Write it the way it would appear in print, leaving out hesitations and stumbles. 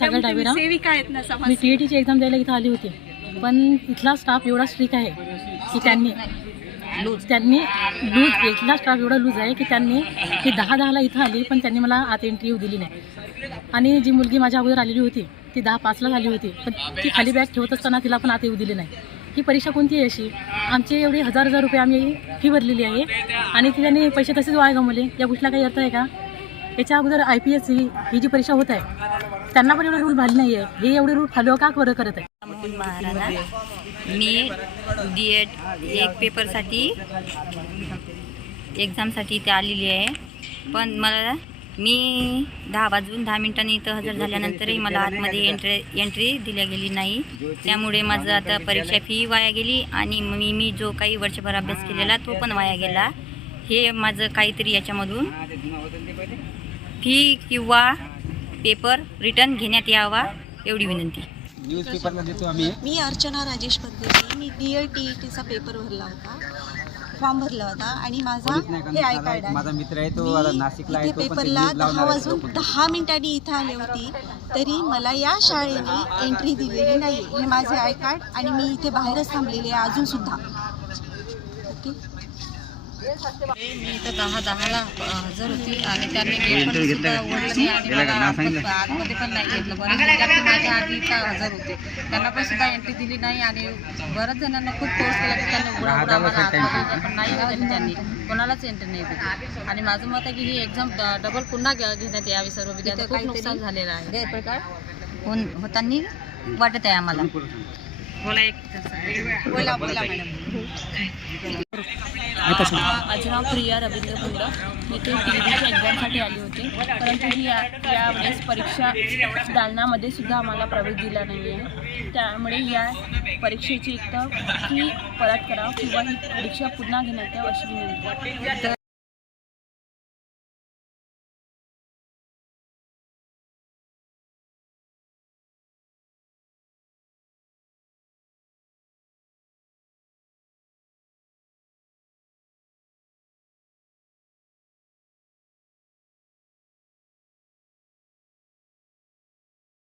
सागर डावेरा सेविका आहेत ना मी टीईटीची एक्झाम द्यायला इथं आली होती, पण इथला स्टाफ एवढा स्ट्रिक्ट आहे की त्यांनी इथला स्टाफ एवढा लूज आहे की त्यांनी ती 10:10ला इथं आली, पण त्यांनी मला आत एंट्री येऊ दिली नाही. आणि जी मुलगी माझ्या अगोदर आलेली होती ती 10:05ला आली होती, पण ती खाली बॅग ठेवत असताना तिला पण आत येऊ दिली नाही. ही परीक्षा कोणती आहे अशी? आमचे एवढे हजार रुपये आम्ही फी भरलेली आहे आणि त्यांनी पैसे तसेच वाया गमवले. या गोष्टीला काही अर्थ आहे का? याच्या अगोदर IPS ही जी परीक्षा होत आहे त्यांना पण एवढे रूल भाले नाही आहे. हे एवढे रूल फॉलो का बरं करत आहे? महाराणा मी D.Ed एक पेपरसाठी एक्झामसाठी इथे आलेली आहे, पण मी 10:10 इथं हजर झाल्यानंतरही मला आतमध्ये एंट्री दिल्या गेली नाही. त्यामुळे माझं आता परीक्षा फी वाया गेली आणि मी जो काही वर्षभर अभ्यास केलेला तो पण वाया गेला. हे माझं काहीतरी याच्यामधून फी किंवा पेपर रिटर्न घेण्यात यावा एवढी विनंती. न्यूजपेपरला देतो आम्ही. मी अर्चना राजेश पद्धती. मी D.Ed TETचा पेपर भरला होता, फॉर्म भरला होता आणि माझा हे आय कार्ड आहे. माझा मित्र आहे तो आता नाशिकला आहे. इथे पेपरला 10:10 इथं आले होती, तरी मला या शाळेने एंट्री दिलेली नाही. हे माझे आय कार्ड आणि मी इथे बाहेरच थांबलेले आहे अजूनसुद्धा. ओके, मी इथं 10:10ला हजर होती आणि त्यांनी गेट पण सुद्धा उघडलं आणि मला आतमध्ये पण नाही घेतलं. बरेच विद्यार्थी माझ्या आधी इथं हजर होते, त्यांना पण सुद्धा एंट्री दिली नाही आणि बऱ्याच जणांना खूप फोर्स केला की त्यांनी उघडा आम्हाला आतमध्ये, पण नाही दिली त्यांनी, कोणालाच एंट्री नाही दिली. आणि माझं मत आहे की ही एक्झाम डबल पुन्हा घेण्यात यावी. सर्व विद्यार्थी खूप नुकसान झालेलं आहे. गैरप्रकार होताना वाटत आहे आम्हाला. बोला मॅडम. माझं नाव प्रिया रवींद्र गुंड. मी इथे TETच्या एक्झामसाठी आली होती, परंतु ही यावेळेस परीक्षा दालनामध्ये सुद्धा आम्हाला प्रवेश दिला नाही आहे. त्यामुळे या परीक्षेची एक तर फी परत करावं किंवा ही परीक्षा पुन्हा घेण्यात यावं अशी विनंती.